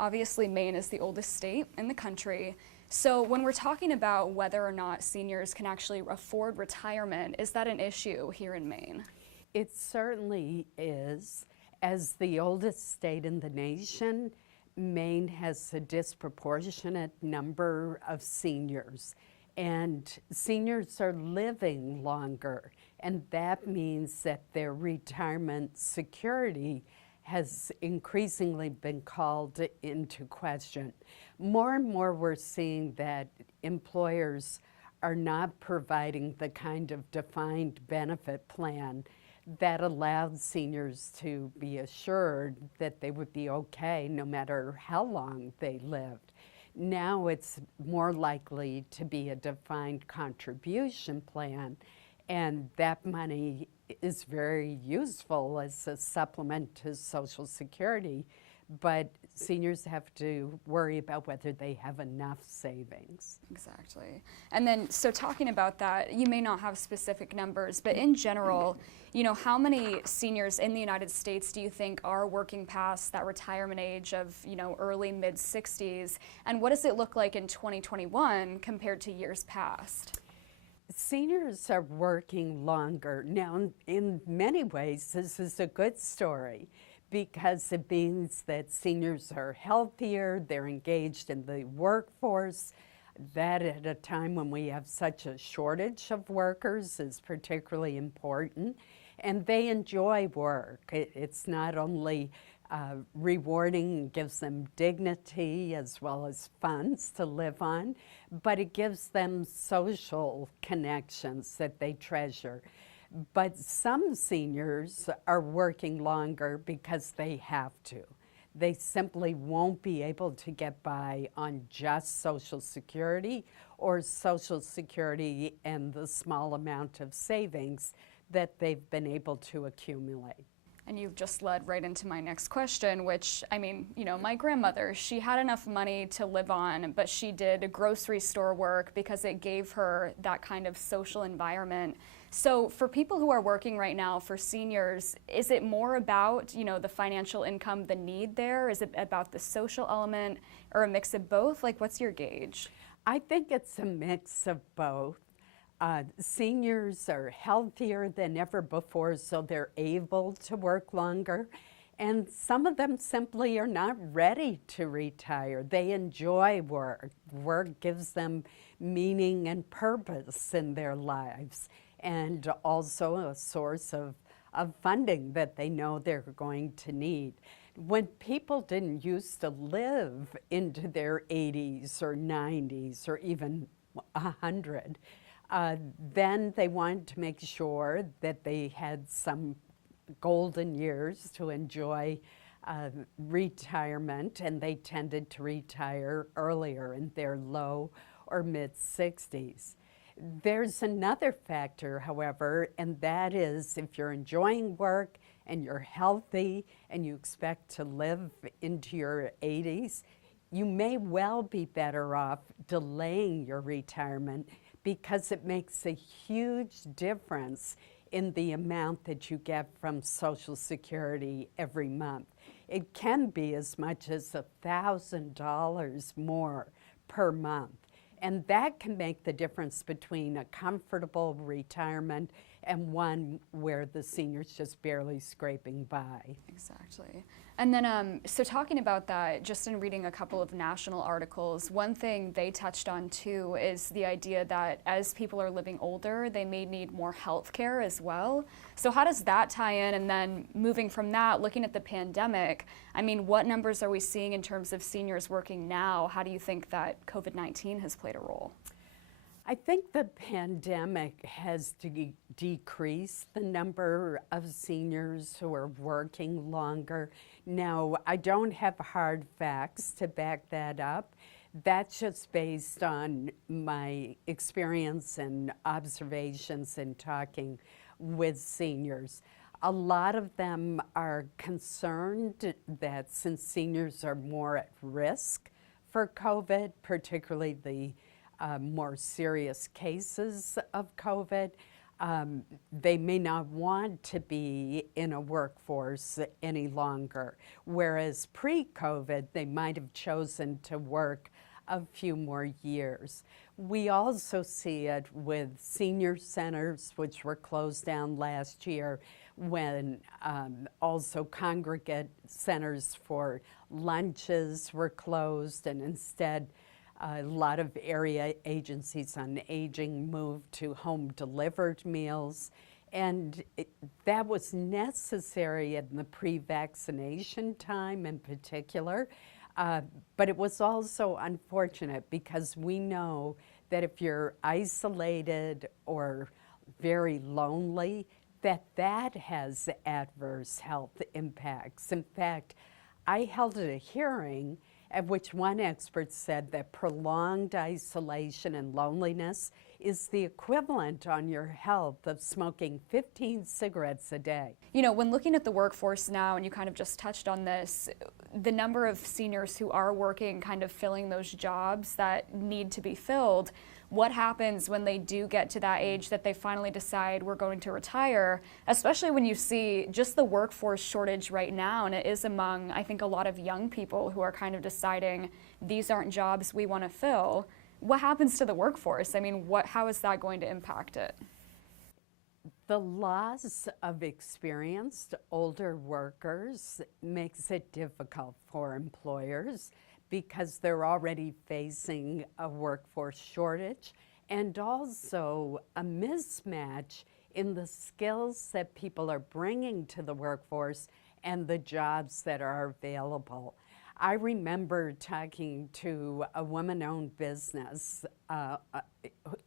Obviously, Maine is the oldest state in the country. So when we're talking about whether or not seniors can actually afford retirement, is that an issue here in Maine? It certainly is. As the oldest state in the nation, Maine has a disproportionate number of seniors. And seniors are living longer, and that means that their retirement security has increasingly been called into question. More and more we're seeing that employers are not providing the kind of defined benefit plan that allowed seniors to be assured that they would be okay no matter how long they lived. Now it's more likely to be a defined contribution plan, and that money is very useful as a supplement to Social Security, but seniors have to worry about whether they have enough savings. Exactly. And then, so talking about that, you may not have specific numbers, but in general, how many seniors in the United States do you think are working past that retirement age of, early mid 60s? And what does it look like in 2021 compared to years past? Seniors are working longer. Now, in many ways, this is a good story because it means that seniors are healthier, they're engaged in the workforce. That at a time when we have such a shortage of workers is particularly important. And they enjoy work. It's not only rewarding, gives them dignity as well as funds to live on, but it gives them social connections that they treasure. But some seniors are working longer because they have to. They simply won't be able to get by on just Social Security or Social Security and the small amount of savings that they've been able to accumulate. And you've just led right into my next question, which, my grandmother, she had enough money to live on, but she did grocery store work because it gave her that kind of social environment. So for people who are working right now, for seniors, is it more about, the financial income, the need there? Is it about the social element or a mix of both? Like, what's your gauge? I think it's a mix of both. Seniors are healthier than ever before, so they're able to work longer. And some of them simply are not ready to retire. They enjoy work. Work gives them meaning and purpose in their lives, and also a source of funding that they know they're going to need. When people didn't used to live into their 80s or 90s or even 100, then they wanted to make sure that they had some golden years to enjoy retirement, and they tended to retire earlier in their low or mid 60s. There's another factor, however, and that is if you're enjoying work and you're healthy and you expect to live into your 80s, you may well be better off delaying your retirement because it makes a huge difference in the amount that you get from Social Security every month. It can be as much as $1,000 more per month. And that can make the difference between a comfortable retirement and one where the senior's just barely scraping by. Exactly. And then, so talking about that, just in reading a couple of national articles, one thing they touched on too is the idea that as people are living older, they may need more health care as well. So how does that tie in? And then moving from that, looking at the pandemic, what numbers are we seeing in terms of seniors working now? How do you think that COVID-19 has played a role? I think the pandemic has decreased the number of seniors who are working longer. Now, I don't have hard facts to back that up. That's just based on my experience and observations in talking with seniors. A lot of them are concerned that since seniors are more at risk for COVID, particularly the more serious cases of COVID, they may not want to be in a workforce any longer, whereas pre-COVID, they might have chosen to work a few more years. We also see it with senior centers, which were closed down last year, when also congregate centers for lunches were closed, and instead a lot of area agencies on aging moved to home-delivered meals. And that was necessary in the pre-vaccination time in particular. But it was also unfortunate because we know that if you're isolated or very lonely, that has adverse health impacts. In fact, I held a hearing at which one expert said that prolonged isolation and loneliness is the equivalent on your health of smoking 15 cigarettes a day. You know, when looking at the workforce now, and you kind of just touched on this, the number of seniors who are working, kind of filling those jobs that need to be filled, what happens when they do get to that age that they finally decide we're going to retire, especially when you see just the workforce shortage right now, and it is among, I think, a lot of young people who are kind of deciding these aren't jobs we want to fill. What happens to the workforce? I mean, how is that going to impact it? The loss of experienced older workers makes it difficult for employers because they're already facing a workforce shortage and also a mismatch in the skills that people are bringing to the workforce and the jobs that are available. I remember talking to a woman-owned business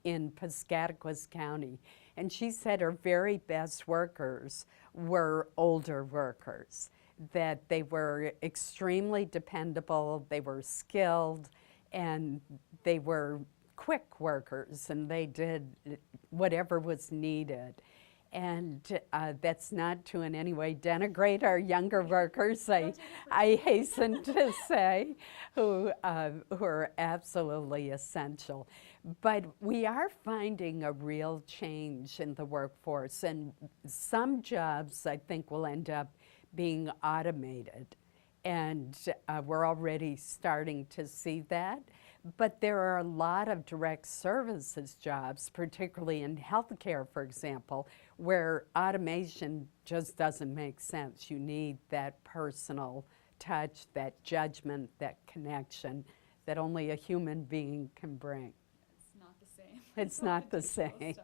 in Piscataquis County, and she said her very best workers were older workers, that they were extremely dependable, they were skilled, and they were quick workers, and they did whatever was needed. And that's not to in any way denigrate our younger workers, I hasten to say, who are absolutely essential. But we are finding a real change in the workforce, and some jobs I think will end up being automated. And we're already starting to see that. But there are a lot of direct services jobs, particularly in healthcare, for example, where automation just doesn't make sense. You need that personal touch, that judgment, that connection that only a human being can bring. It's not the same. It's not the same.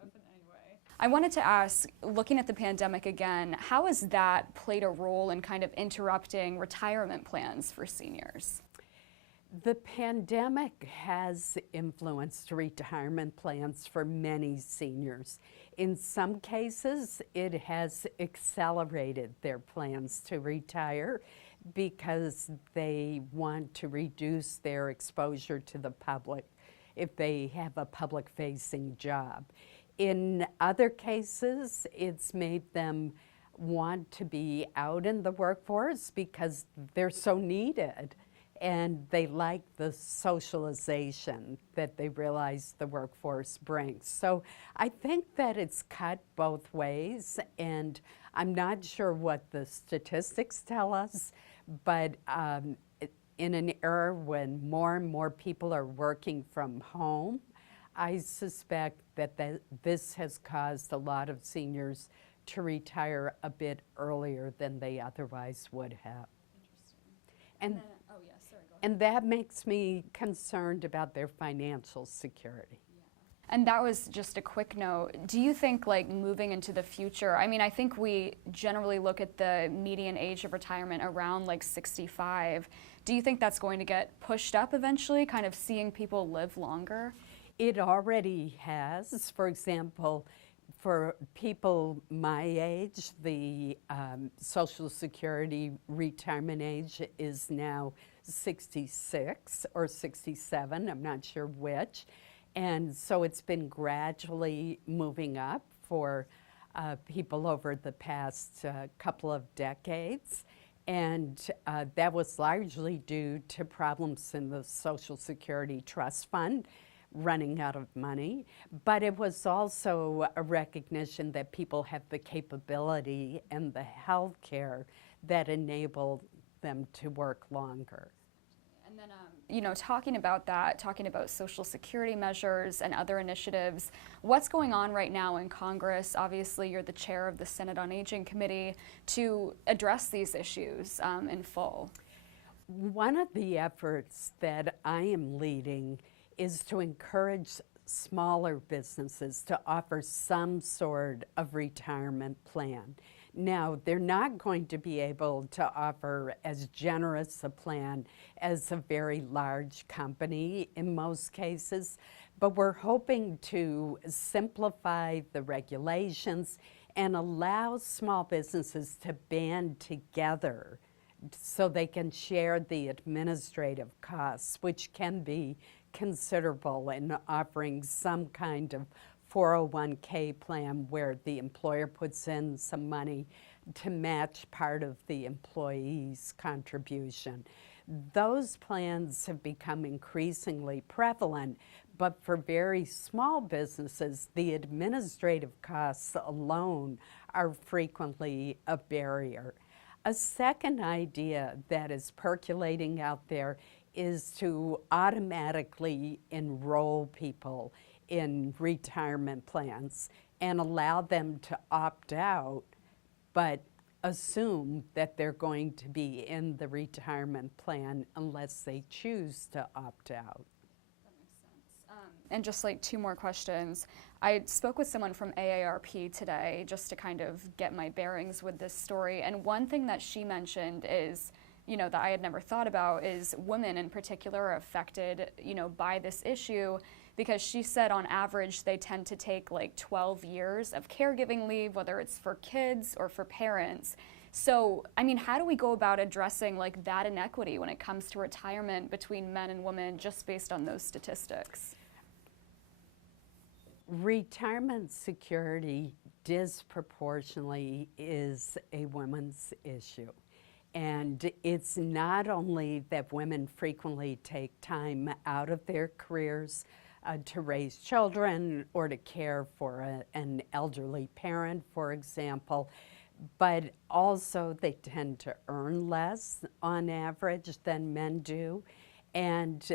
I wanted to ask, looking at the pandemic again, how has that played a role in kind of interrupting retirement plans for seniors? The pandemic has influenced retirement plans for many seniors. In some cases, it has accelerated their plans to retire because they want to reduce their exposure to the public if they have a public-facing job. In other cases, it's made them want to be out in the workforce because they're so needed, and they like the socialization that they realize the workforce brings. So I think that it's cut both ways, and I'm not sure what the statistics tell us, but in an era when more and more people are working from home, I suspect that this has caused a lot of seniors to retire a bit earlier than they otherwise would have. Interesting. And that makes me concerned about their financial security. And that was just a quick note. Do you think, like, moving into the future, I mean, I think we generally look at the median age of retirement around like 65. Do you think that's going to get pushed up eventually, kind of seeing people live longer? It already has. For example, for people my age, the Social Security retirement age is now 66 or 67, I'm not sure which. And so it's been gradually moving up for people over the past couple of decades. And that was largely due to problems in the Social Security Trust Fund, running out of money, but it was also a recognition that people have the capability and the health care that enable them to work longer. And then, talking about that, talking about Social Security measures and other initiatives, what's going on right now in Congress? Obviously, you're the chair of the Senate on Aging Committee to address these issues in full. One of the efforts that I am leading is to encourage smaller businesses to offer some sort of retirement plan. Now, they're not going to be able to offer as generous a plan as a very large company in most cases, but we're hoping to simplify the regulations and allow small businesses to band together so they can share the administrative costs, which can be considerable in offering some kind of 401k plan where the employer puts in some money to match part of the employee's contribution. Those plans have become increasingly prevalent, but for very small businesses, the administrative costs alone are frequently a barrier. A second idea that is percolating out there is to automatically enroll people in retirement plans and allow them to opt out, but assume that they're going to be in the retirement plan unless they choose to opt out. That makes sense. And just like two more questions. I spoke with someone from AARP today just to kind of get my bearings with this story. And one thing that she mentioned is, that I had never thought about is women in particular are affected, by this issue, because she said on average they tend to take like 12 years of caregiving leave, whether it's for kids or for parents. So, how do we go about addressing like that inequity when it comes to retirement between men and women just based on those statistics? Retirement security disproportionately is a women's issue. And it's not only that women frequently take time out of their careers to raise children or to care for an elderly parent, for example, but also they tend to earn less on average than men do. And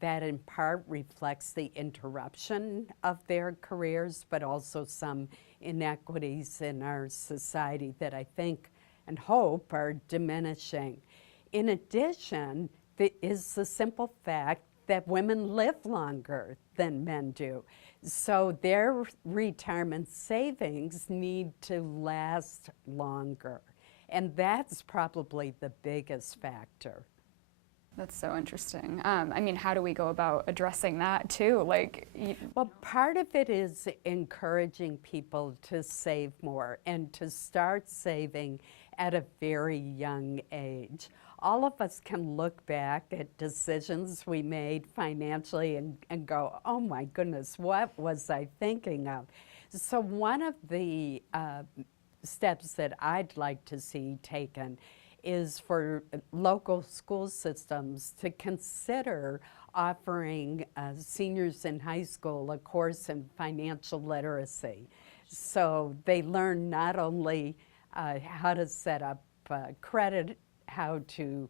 that in part reflects the interruption of their careers, but also some inequities in our society that I think and hope are diminishing. In addition, is the simple fact that women live longer than men do. So their retirement savings need to last longer. And that's probably the biggest factor. That's so interesting. How do we go about addressing that too? Well, part of it is encouraging people to save more and to start saving at a very young age. All of us can look back at decisions we made financially and go, oh my goodness, what was I thinking of? So one of the steps that I'd like to see taken is for local school systems to consider offering seniors in high school a course in financial literacy. So they learn not only how to set up credit, how to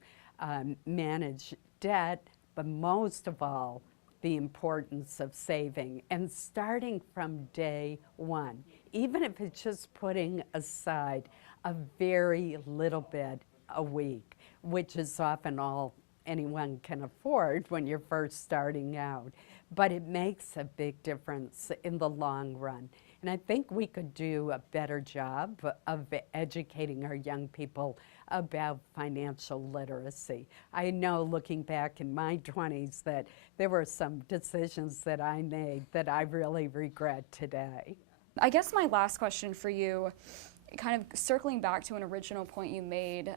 manage debt, but most of all, the importance of saving and starting from day one, even if it's just putting aside a very little bit a week, which is often all anyone can afford when you're first starting out. But it makes a big difference in the long run. And I think we could do a better job of educating our young people about financial literacy. I know looking back in my 20s that there were some decisions that I made that I really regret today. I guess my last question for you, kind of circling back to an original point you made,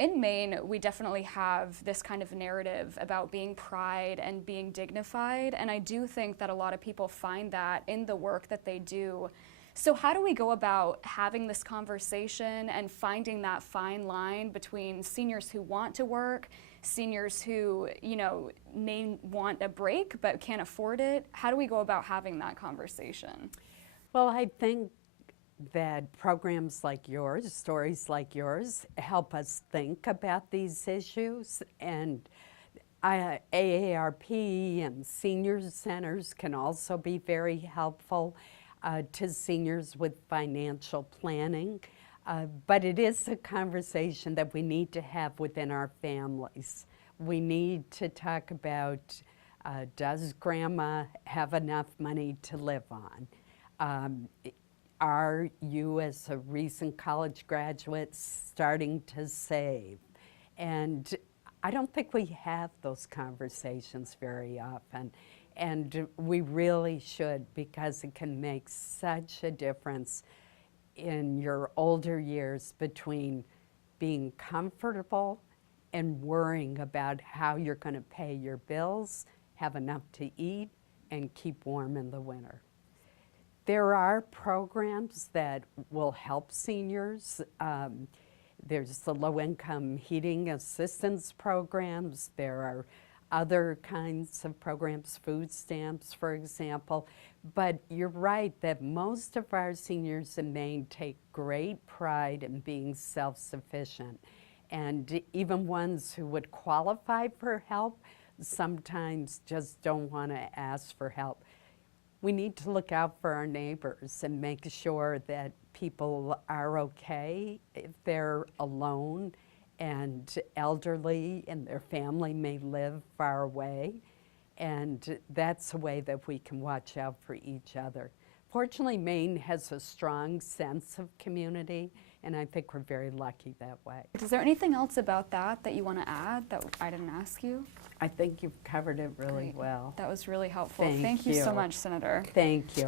in Maine, we definitely have this kind of narrative about being pride and being dignified, and I do think that a lot of people find that in the work that they do. So how do we go about having this conversation and finding that fine line between seniors who want to work, seniors who, you know, may want a break but can't afford it? How do we go about having that conversation? Well, I think that programs like yours, stories like yours, help us think about these issues. And AARP and senior centers can also be very helpful to seniors with financial planning. But it is a conversation that we need to have within our families. We need to talk about, does grandma have enough money to live on? Are you, as a recent college graduate, starting to save? And I don't think we have those conversations very often. And we really should, because it can make such a difference in your older years between being comfortable and worrying about how you're going to pay your bills, have enough to eat, and keep warm in the winter. There are programs that will help seniors. There's the low-income heating assistance programs. There are other kinds of programs, food stamps, for example. But you're right that most of our seniors in Maine take great pride in being self-sufficient. And even ones who would qualify for help sometimes just don't want to ask for help. We need to look out for our neighbors and make sure that people are okay if they're alone and elderly and their family may live far away. And that's a way that we can watch out for each other. Fortunately, Maine has a strong sense of community, and I think we're very lucky that way. Is there anything else about that that you want to add that I didn't ask you? I think you've covered it really Great. well. That was really helpful. Thank you so you. much, Senator. Thank you.